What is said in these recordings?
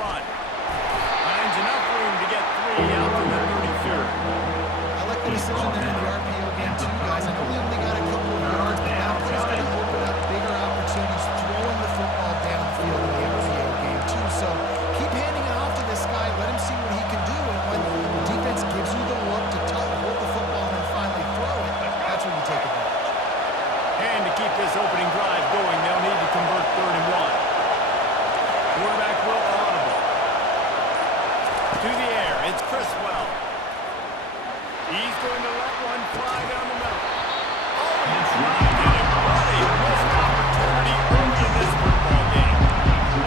run. Finds enough room to get 3 out to the 33rd. I like the decision there in the RPO game too, guys. I know we only got a couple of yards, but that play's going to open up bigger opportunities throwing the football down the field in the RPO game too. So keep handing it off to this guy. Let him see what he can do. And when the defense gives you the look to hold the football and then finally throw it, that's when you take advantage. And to keep this opening drive going, they'll need to convert 3rd and 1. Quarterback will audible. To the air, it's Criswell. He's going to let one fly down the middle. Oh, it's not getting ready. Missed opportunity early in this football game.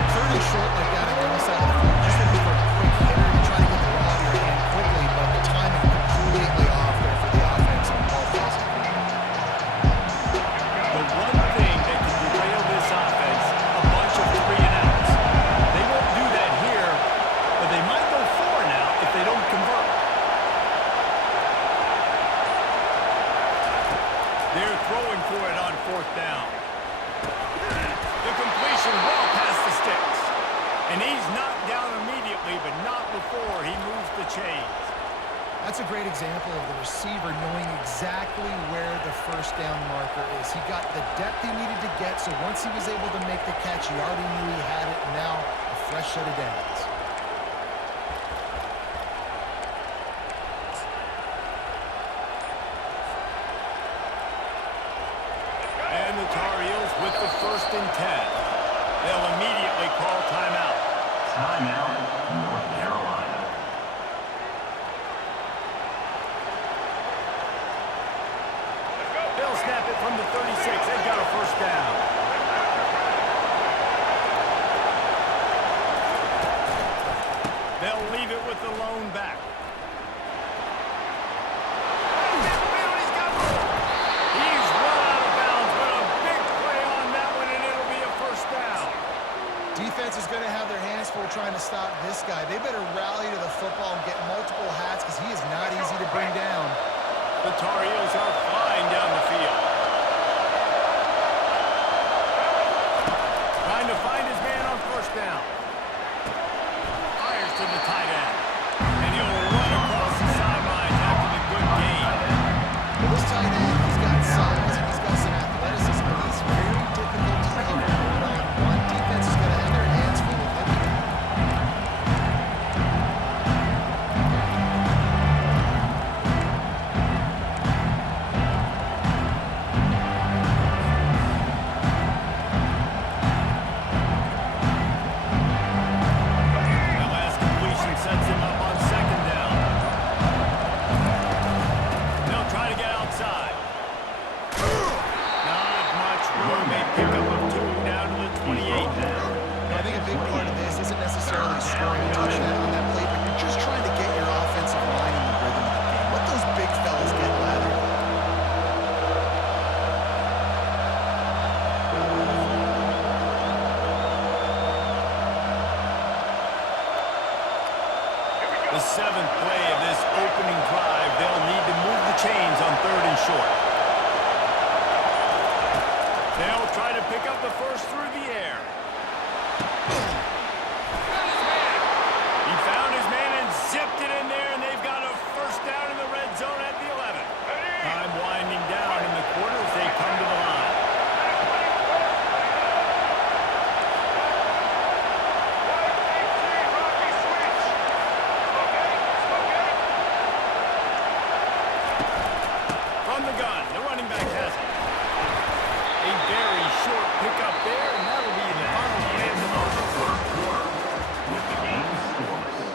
3rd and short like that on the other side of the field. Just looking for a quick hitter to try to get the ball out of your hand quickly, but the timing completely off there for the offense on ball passing. The one thing that can derail this offense, a bunch of 3 and outs. They won't do that here, but they might go 4 now if they don't convert. They're throwing for it on 4th down. The completion well past the sticks. And he's knocked down immediately, but not before he moves the chains. That's a great example of the receiver knowing exactly where the 1st down marker is. He got the depth he needed to get, so once he was able to make the catch, he already knew he had it. Now, a fresh set of downs. And the Tar Heels with the 1st and 10. They'll immediately call timeout. Timeout, North Carolina. They'll snap it from the 36. They've got a 1st down. They'll leave it with the lone back. He's run out of bounds, but a big play on that one, and it'll be a 1st down. Defense is going to have their hands full trying to stop this guy. They better rally to the football and get multiple hats because he is not easy to bring down. The Tar Heels are flying down the field. Trying to find his man on 1st down. Fires to the tight end. And he'll run across the sidelines after the good gain. This tight end, he's got size and he's got some athleticism, but he's very difficult to cover one-on-one. Defense is going to have their hands full with him. The last completion sets him up on 2nd down. They'll try to get outside. Not much room. A pickup of 2 down to the 28 now. I think a big part of this isn't necessarily scoring a touchdown on that play, but you're just trying to get your offensive line in the rhythm of the game. Let those big fellas get lathered. The 7th play of this opening drive, they'll need to move the chains on 3rd and short. They'll try to pick up the 1st through the air. He found his man and zipped it in there, and they've got a 1st down in the red zone at the 11. Time winding down in the quarter as they come to the line. From the gun, the running back has it. A very short pickup there, and that'll be the final play of the motion. With the game scoreless.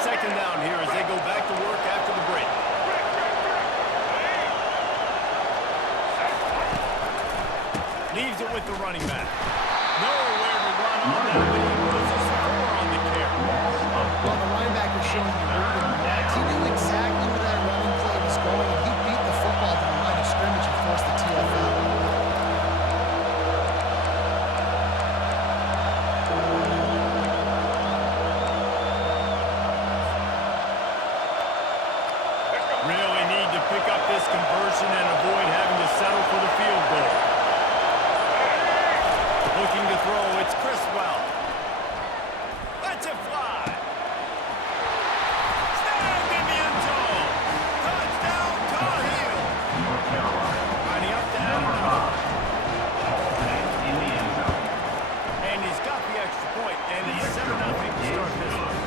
Second down here as they go back to work after the break. Leaves it with the running back. Nowhere to run on that, but he loses 4 on the carry. Well, the linebacker showing you he knew exactly where that running play was going, and he beat the football to the line of scrimmage and forced the TFL. throw. It's Criswell. Lets it fly. Snagged in the end zone. Touchdown, Tar Heels. North Carolina. Lining up to Number Adam. 5. In the end zone. And he's got the extra point, and it's 7-0 to start this one.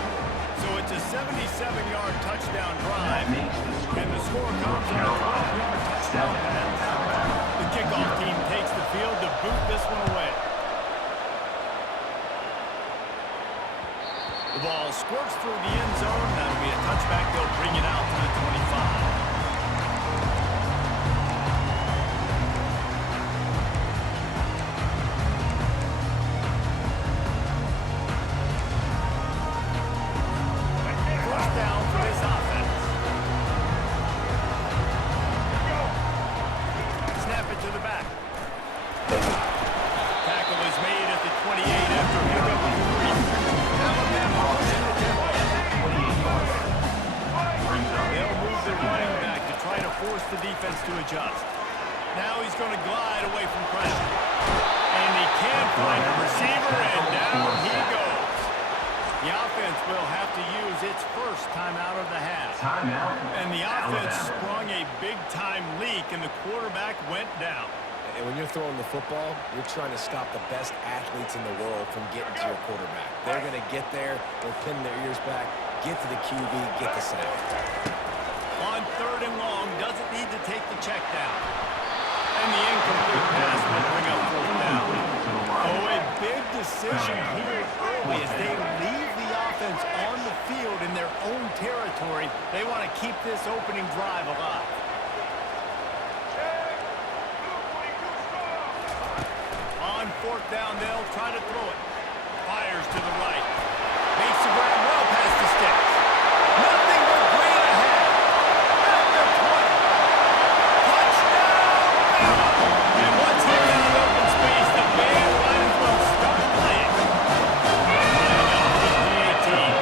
So it's a 77-yard touchdown drive, and the score comes on a 12-yard touchdown pass. The kickoff team takes the field to boot this one away. The ball squirts through the end zone. That'll be a touchback. They'll bring it out to the 25. First down for this offense. Snap it to the back. Tackle is made at the 28 after pickup of 3. Alabama pushing the tempo. 28 yards. Brings up. They'll move the running back to try to force the defense to adjust. Now he's going to glide away from pressure. And he can't find a receiver, and down he goes. The offense will have to use its first timeout of the half. Timeout. And the offense Alabama. sprung a big-time leak, and the quarterback went down. And when you're throwing the football, you're trying to stop the best athletes in the world from getting to your quarterback. They're going to get there, they'll pin their ears back, get to the QB, get the sack. On 3rd and long, doesn't need to take the check down. And the incomplete pass will bring up 4th down. Oh, a big decision here early as they leave the offense on the field in their own territory. They want to keep this opening drive alive. On 4th down, they'll try to throw it. Fires to the right. Makes the grab well past the sticks. Nothing but green ahead. At the 20. Touchdown, Bama. And once he found open space, the band might as well start playing. Lining up to the 18.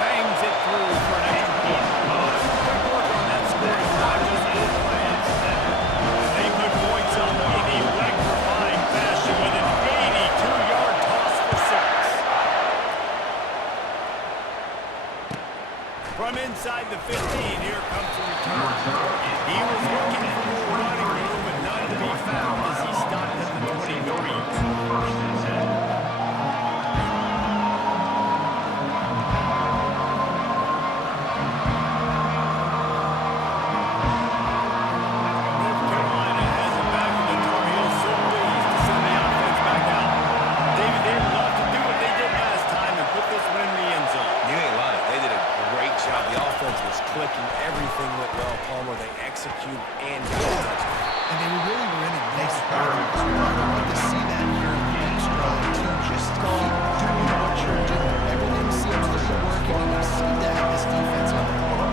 Bangs it through for an extra point. Quick work on that scoring drive, just 4 plays. They put points on them in electrifying fashion with an 82-yard toss for 6. From inside the 15, here comes the return. He was looking for more running room, but none to be found as he stopped at the 23. First and 10. North Carolina has it back, and the Tar Heels so pleased to send the offense back out. David, they would love to do what they did last time and put this one in the end zone. You ain't lying. They did a great job. The offense was clicking. Everything went well. Palmer, they executed and got a touchdown. And they really were in a nice rhythm as well. I want to see that here in the next drive, too. Just keep doing what you're doing. Everything seems to be working, and you seem to have this defense under control.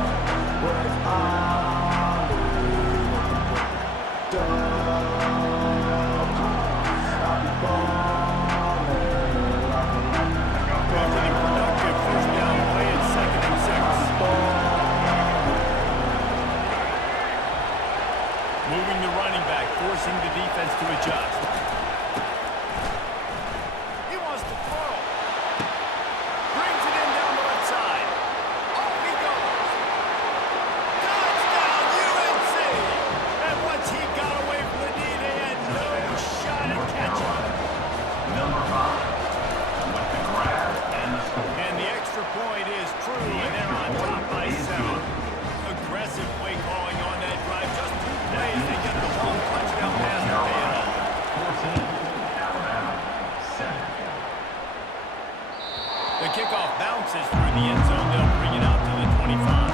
After the productive first down play, it's 2nd and 6. Moving the running back, forcing the defense to adjust. He wants to throw. Brings it in down the left side. Off he goes. Touchdown, UNC! And once he got away from the knee, they had no shot at catching him. Number 5. With the grab and the score. And the extra point is true, and they're on top by 7. Aggressive play calling on that drive. Just 2 plays, they get the long touchdown pass to pay it off. 14. Alabama. 7. The kickoff bounces through the end zone. They'll bring it out to the 25.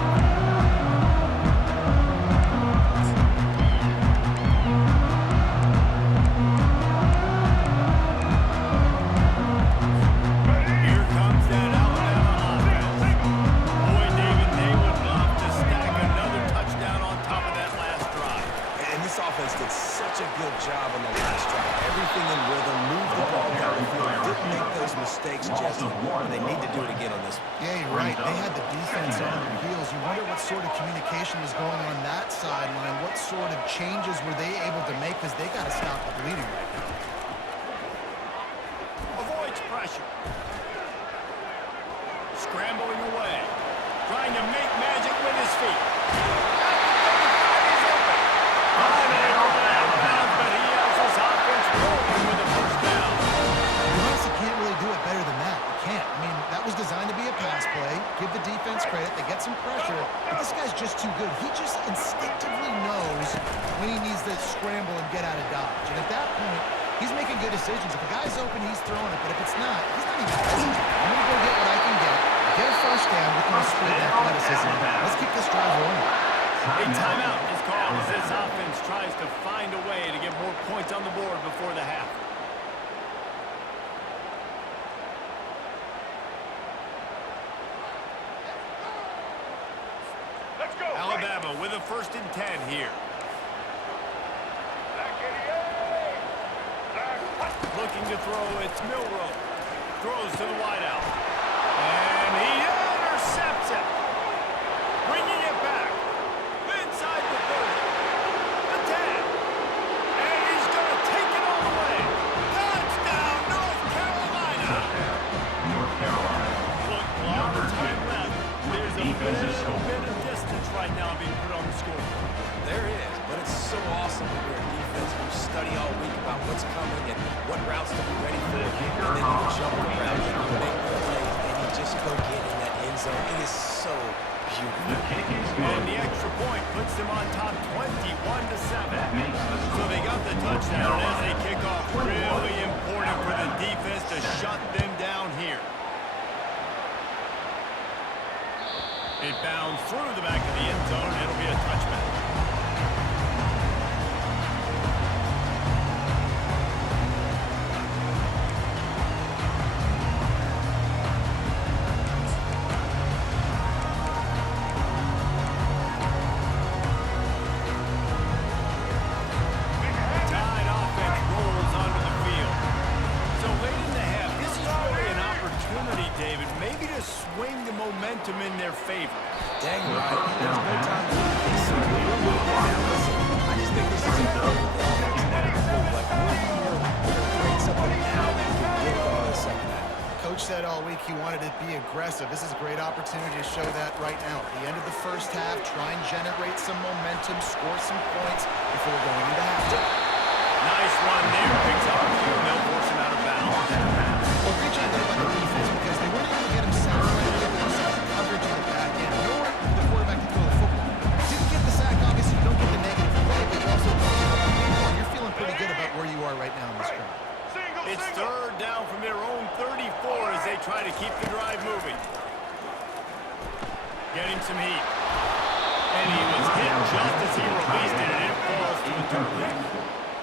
Here comes that Alabama offense. Boy, David, they would love to stack another touchdown on top of that last drive. And this offense did such a good job on the last drive. Everything in rhythm, moved the ball down the field, didn't make those mistakes, Jesse, and they need to do it again on this one. Yeah, you're right. They had the defense on their heels. You wonder what sort of communication was going on that sideline. What sort of changes were they able to make? Because they got to stop the bleeding. just too good. He just instinctively knows when he needs to scramble and get out of dodge. And at that point, he's making good decisions. If a guy's open, he's throwing it. But if it's not, he's not even hesitating. I'm going to go get what I can get a first down with my speed and athleticism. Let's keep this drive rolling. A timeout is called as this offense tries to find a way to get more points on the board before the half. Alabama with a 1st and 10 here. Looking to throw, it's Milroe. Throws to the wideout. And he intercepts it. Bringing it back. Inside the 30. The 10. And he's going to take it all the way. Touchdown, North Carolina. North Carolina. Look, a lot of time left. There's a bit of distance right now being put on the score. There is, but it's so awesome when you're a defense. You study all week about what's coming and what routes to be ready for, and then you jump around and you make the plays, and you just go get in that end zone. It is so beautiful. The kick is good. And the extra point puts them on top 21-7. That makes the So score. they got the touchdown as they kick off. Really important for the defense to shut them down here. It bounds through the back of the end zone. It'll be a touchback. Tide offense rolls onto the field. So late in the half, this is really an opportunity, David, maybe to swing the momentum in their favor. Dang right. There's no time to be concerned. Listen, I just think this is a good offense and that improve. Like, we're here, we're going to create something now that we can get going in the second half. Coach said all week he wanted to be aggressive. This is a great opportunity to show that right now. At the end of the first half, try and generate some momentum, score some points before going into halftime. Nice run there. Picks up a few. They'll force him out of bounds. Well, great job there by the defense because they weren't able to get him saturated with inside coverage in the back end. Nowhere for the quarterback to throw the football. Didn't get the sack, obviously you don't get the negative play, but you also don't give up the game ball. You're feeling pretty good about where you are right now in this drive. It's 3rd down from their own 34 as they try to keep the drive moving. Getting some heat. And he was hit just as he released it, and it falls to the turf.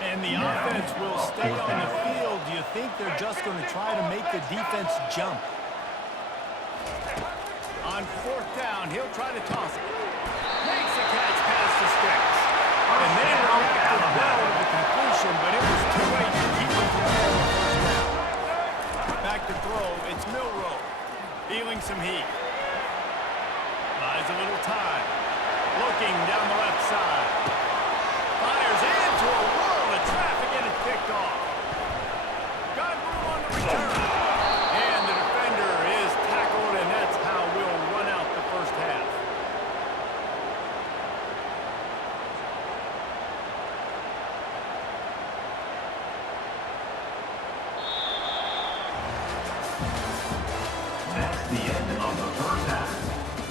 And the offense will stay on the field. Do you think they're just going to try to make the defense jump? On 4th down, he'll try to toss it. Makes the catch past the sticks. And they reacted well to the completion, but it was too late to keep him from getting the first down. Back to throw, it's Milroe. Feeling some heat. Buys a little time. Looking down the left side. Fires into a world of traffic and it's picked off. Got room on the return. And the defender is tackled, and that's how we'll run out the first half. That's the end of the first half.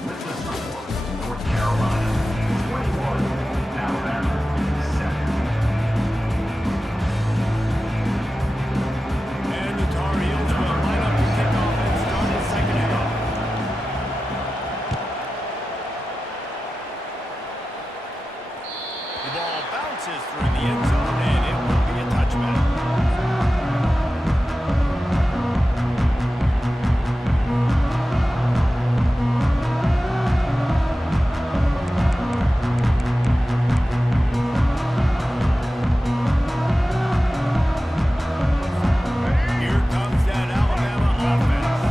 With the score, North Carolina 21, Alabama 7. And the Tar Heels will line up to kick off and start the second half. The ball bounces through the end zone, and it will be a touchback. Here comes that Alabama offense.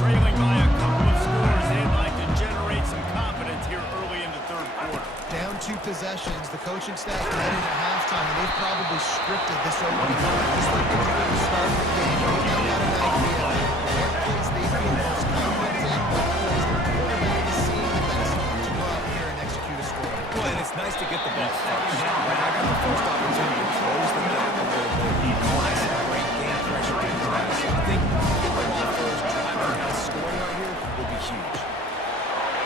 Trailing by a couple of scores, they'd like to generate some confidence here early in the 3rd quarter. Down 2 possessions, the coaching staff headed into halftime, and they've probably scripted this opening drive just like they did at the start of the game. They've now got an idea of what plays they feel most confident in, what plays their quarterback is seeing the best to go out here and execute a score. Well, and it's nice to get the ball first. Right, I got the first opportunity to close the gap a little bit. Apply some great game pressure to these guys. So I think getting the ball first, driving out scoring right here would be huge.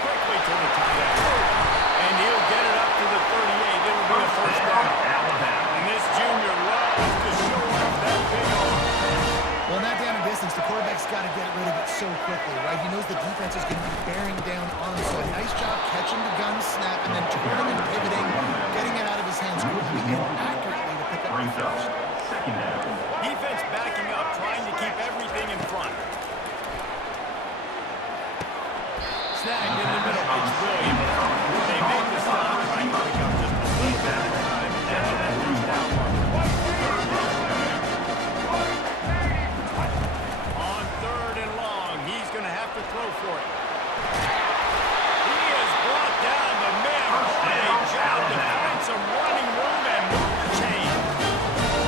Quickly to the tight end. got to get rid of it so quickly, right? He knows the defense is going to be bearing down on him. So a nice job catching the gun snap and then turning and pivoting, getting it out of his hands quickly and accurately to pick up the first. Second down. Defense backing up, trying to keep everything in front. Snagged in the middle. It's Williams. They make the stop, trying to pick up just a little bit of time to get to that first down marker. On 3rd and long, he's going to have to throw for it. He is brought down the middle. Great job to find some running room and move the chain.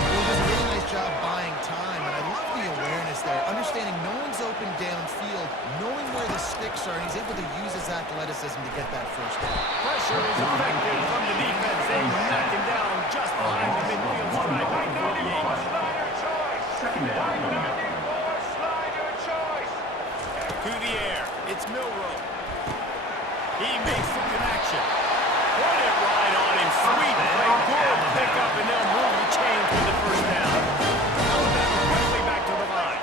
He does a really nice job buying time, and I love the awareness there, understanding no one's open downfield, knowing where the sticks are, and he's able to use his athleticism to get that first down. Pressure is effective from the defense. They knock him down just behind the midfield stripe at the 48. Second down. To the air. It's Milrow. He makes the connection. Put it right on him. Sweet play. Good pickup, and they'll move the chains with the first down. Alabama quickly back to the line.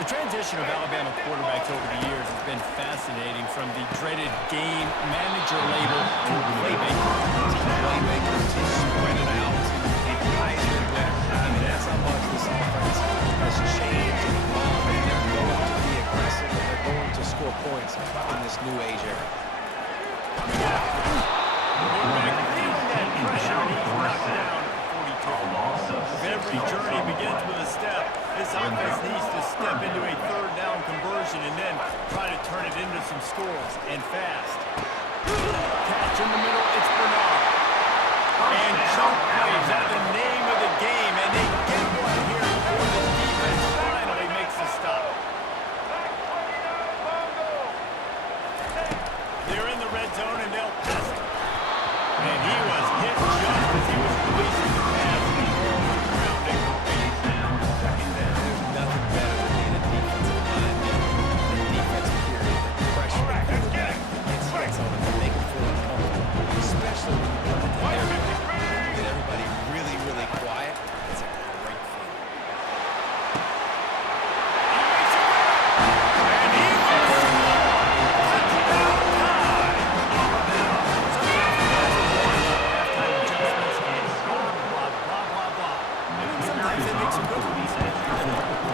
The transition of Alabama quarterbacks over the years has been fascinating, from the dreaded game manager label to playmaker. Playmaker to spread it out to Heisman winner. I mean, that's how much this offense has changed and evolved, and they're going to be aggressive, and they're going to score points in this new age era. Quarterback feeling that pressure, and he's knocked down at the 42. Every journey begins with a step. This offense needs to step into a 3rd down conversion and then try to turn it into some scores, and fast. Catch in the middle, it's Bernard. And jump plays are the name of the game, and they get one here before the defense finally makes a stop. They're in the red zone, and they'll pass it. And he was hit just as he was releasing the pass, and he rolls to the ground incomplete. There's nothing better than being a defensive lineman. The defense period, the pressure, the quarterback gets hits on them to make them feel uncomfortable, especially when you come into their game. You get everybody really, really quiet. It's a great feeling. And he will score! Touchdown tie! Halftime adjustments and blah, blah, blah, blah, blah. I mean, sometimes they make some good ones.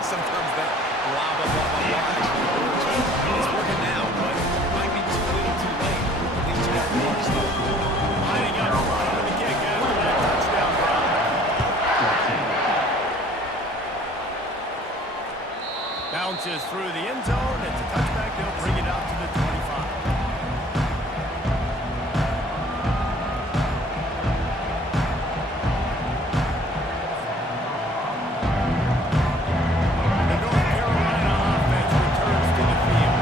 Sometimes that blah, blah, blah, blah, blah actually works. It's working now, but it might be too little too late. At least you got the mark still. Lining up for the kick after that touchdown run. Bounces through the end zone. It's a touchback. They'll bring it out to the 25. The North Carolina offense returns to the field.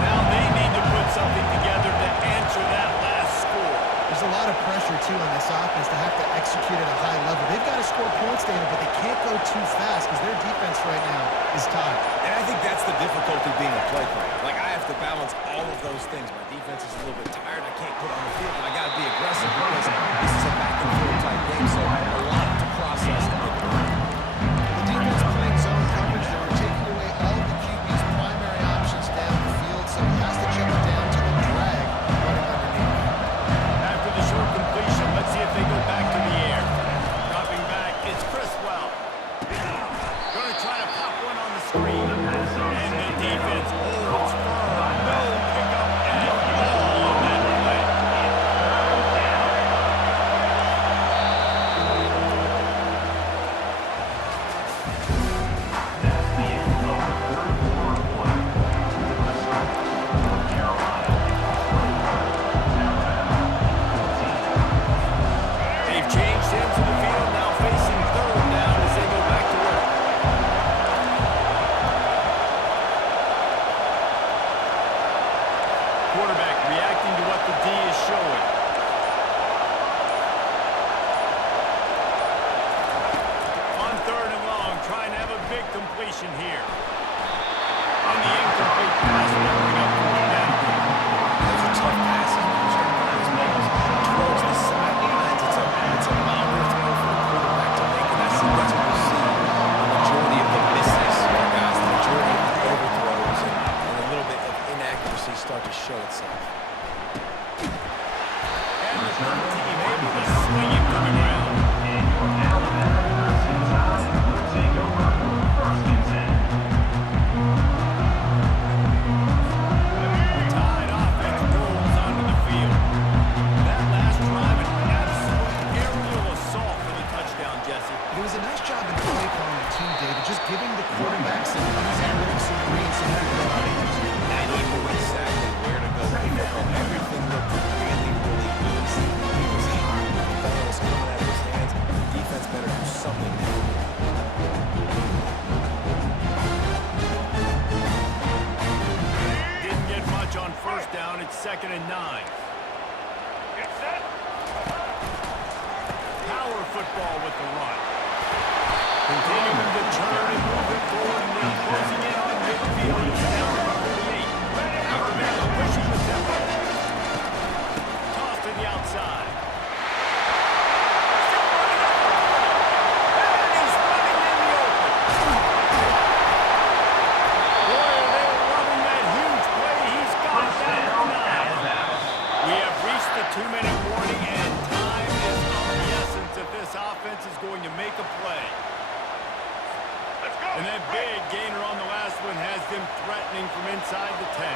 Now they need to put something together to answer that last score. There's a lot of pressure, too, on this offense to have to execute at a high level. They've got to score points, Dana, but they can't go too fast because their defense right now is tied. And I think that's the difficulty being a play caller. Like, I have to balance all of those things. My defense is a little bit tired. I can't put on the field, but I got to be aggressive because this is a back-and-forth type game, so a lot to process and make it work. The defense playing zone coverage, they were taking away all of the QB's primary options down the field, so he has to check it down to the drag running underneath. After the short completion, let's see if they go back to the air. Dropping back, it's Criswell. Going to try to pop one on the screen. And the defense holds firm. No pickup at all on that play. That's the end of the third quarter. North Carolina 21, Alabama 14. They've changed into the field, now facing 3rd down as they go back to work. Quarterback reacting to what the D is showing. On 3rd and long, trying to have a big completion here. On the incomplete pass, will bring up 4th down. Those are tough passes. Those are those balls towards the sidelines. It's a mountain throw for the quarterback to make, and that's what we see. The majority of the misses for guys, the majority of the play calling team, David, just giving the quarterback some easy looks and reads so he can go out and execute. And he knew exactly where to go with the football. Everything looked really, really easy. He was hot. The ball was coming out of his hands. The defense better do something different. Didn't get much on first down. It's 2nd and 9. Power football with the run. Continuing to turn and move it forward, and now closing in on midfield. It's down to 48. Alabama pushing the tempo. Toss to the outside. Still running up the field. And he's running in the open. Boy, are they loving that huge play. He's got it down to 9. We have reached the 2-minute warning, and time is of the essence if this offense is going to make a play. And that big gainer on the last one has them threatening from inside the 10.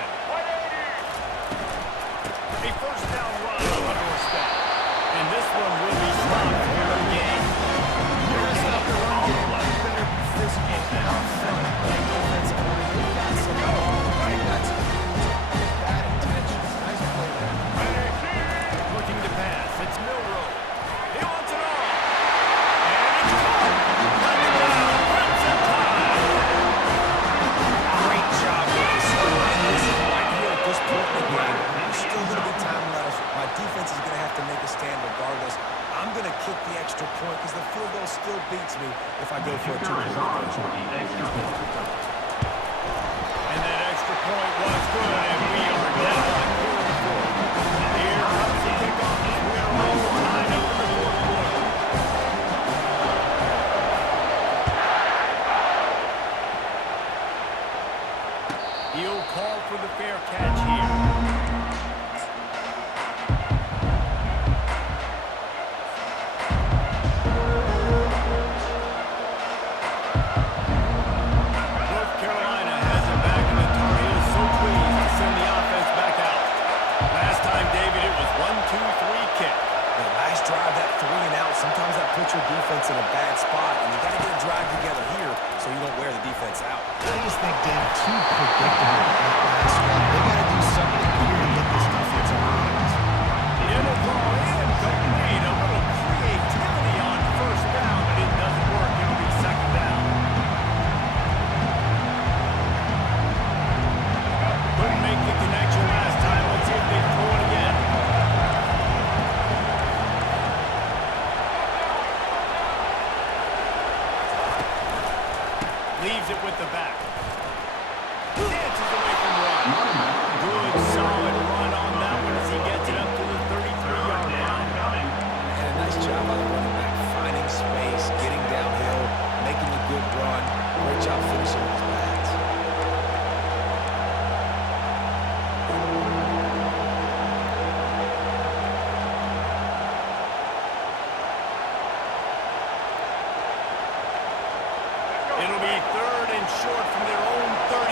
A first down run on the doorstep. And this one will be stopped for the game. You're going to stop the run game. You better be physical out front. Playing offensive line. You've got some ball. You've got some bad intentions. Nice play there. Looking to pass. It's Milrow. He wants it all. And it's caught. Touchdown, Crimson Tide. Great job with the score. And listen, right here at this point in the game, there's still a little bit of time left. My defense is going to have to make a stand regardless. I'm going to kick the extra point because the field goal still beats me if I go for a 2-point conversion. And that extra point was good, and we are down on 4-4. Here comes the kickoff as we are all tied up in the fourth quarter. He'll call for the fair catch here. North Carolina has it back, and the Tar Heels so pleased to send the offense back out. Last time, David, it was 1-2-3 kick. The last drive, that 3 and out, sometimes that puts your defense in a bad spot, and you got to get a drive together here so you don't wear the defense out. I just think, David, too predictable that last one. They got to do something here to get this defense on the hands. It'll fall in, complete. A little creativity on first down, but it doesn't work. It'll be 2nd down. Couldn't make the connection last time. Let's see if they throw it again. Leaves it with the back. Dances away from one. Good, solid run on that one as he gets it up to the 33-yard line. And a nice job by the running back, finding space, getting downhill, making a good run. Great job finishing with his pads. It'll be 3rd and short from their own 33.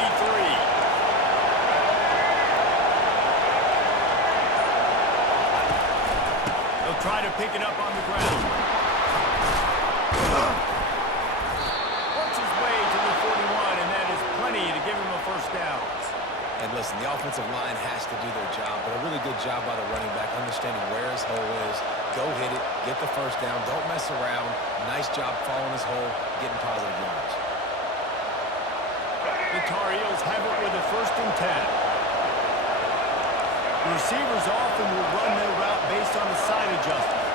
They'll try to pick it up on the ground. Works his way to the 41, and that is plenty to give him a first down. And listen, the offensive line has to do their job, but a really good job by the running back, understanding where his hole is. Go hit it, get the first down, don't mess around. Nice job following his hole, getting positive yards. The Tar Heels have it with a 1st and 10. Receivers often will run their route based on a side adjustment.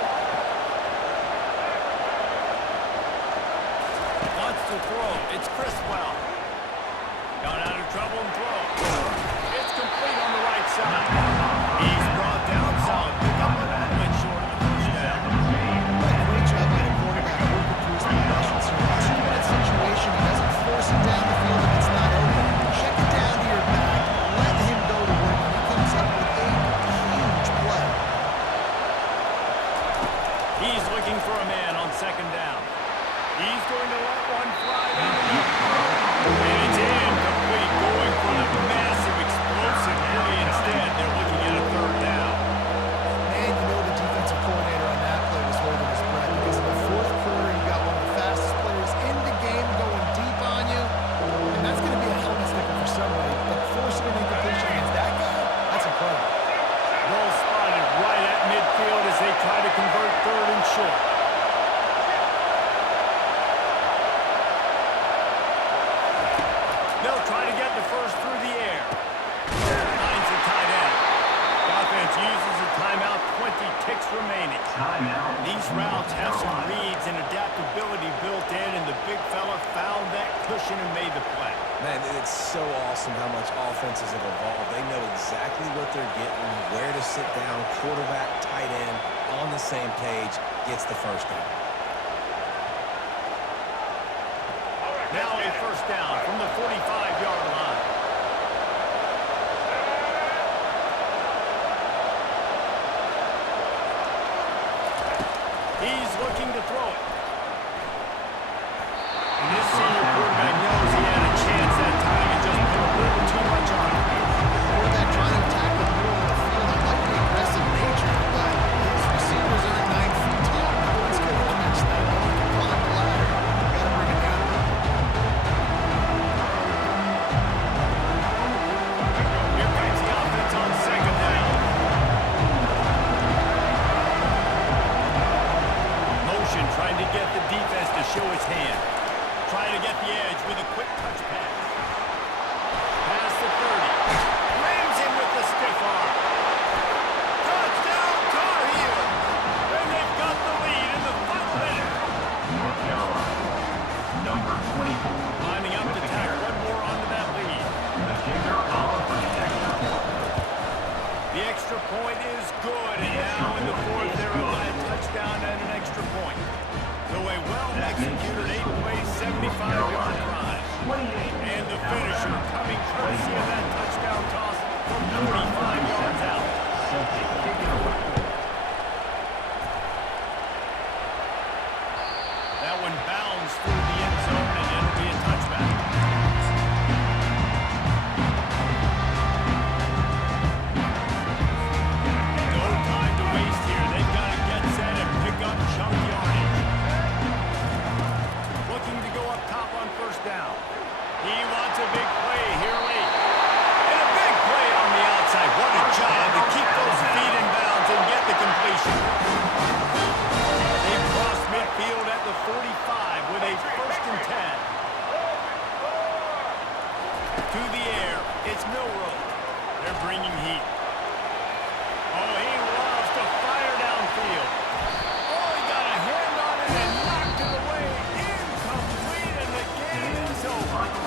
Wants to throw. It's Criswell. Got out of trouble and throw. It's complete on the right side. He's brought down solid. Pick up an element short of the first down. Great job by the quarterback working through his progressions here. In a 2-minute situation, he doesn't force it down the field if it's not open. Check it down to your back. Let him go to work. He comes up with a huge play. He's looking for a man on 2nd down. He's going to let one fly down the middle. And it's incomplete, going for the massive explosive play instead. They're looking These routes have some reads and adaptability built in, and the big fella found that cushion and made the play. Man, it's so awesome how much offenses have evolved. They know exactly what they're getting, where to sit down, quarterback, tight end, on the same page, gets the first down. Now a first down from the 45-yard line. He's looking to throw it. And this senior quarterback knows he had a chance that time and just put a little too much on it. Quarterback trying to attack the middle of the field. I like the aggressive nature, but his receivers aren't 9 feet tall. No one's going to catch that. No one can climb the ladder. You got to bring it down. Here comes the offense on second down. Motion trying to get the defense to show his hand. Trying to get the edge with a quick touch pass. Pass the 30. Rams him with the stiff arm. Touchdown, Tar Heels. And they've got the lead in the final minute. North Carolina, number 24. Lining up to tack one more onto that lead. The kicker off for the extra point. The extra point is good, and now in the fourth, they're up by a touchdown and an extra point. So a well-executed 8-play, 75-yard drive. And the finisher coming courtesy of that touchdown toss from 45 yards out. Celtic kick it away. That one bounds through the end zone, and it'll be a touchback. No time to waste here. They've got to get set and pick up chunk yardage. Looking to go up top on first down. He wants a big play here late. And a big play on the outside. What a job to keep those feet in bounds and get the completion. They cross midfield at the 45 with a first and 10. To the air, it's Milrow. They're bringing heat. Oh, he loves to fire downfield. Oh, he got a hand on it and knocked it away. Incomplete, and the game is over.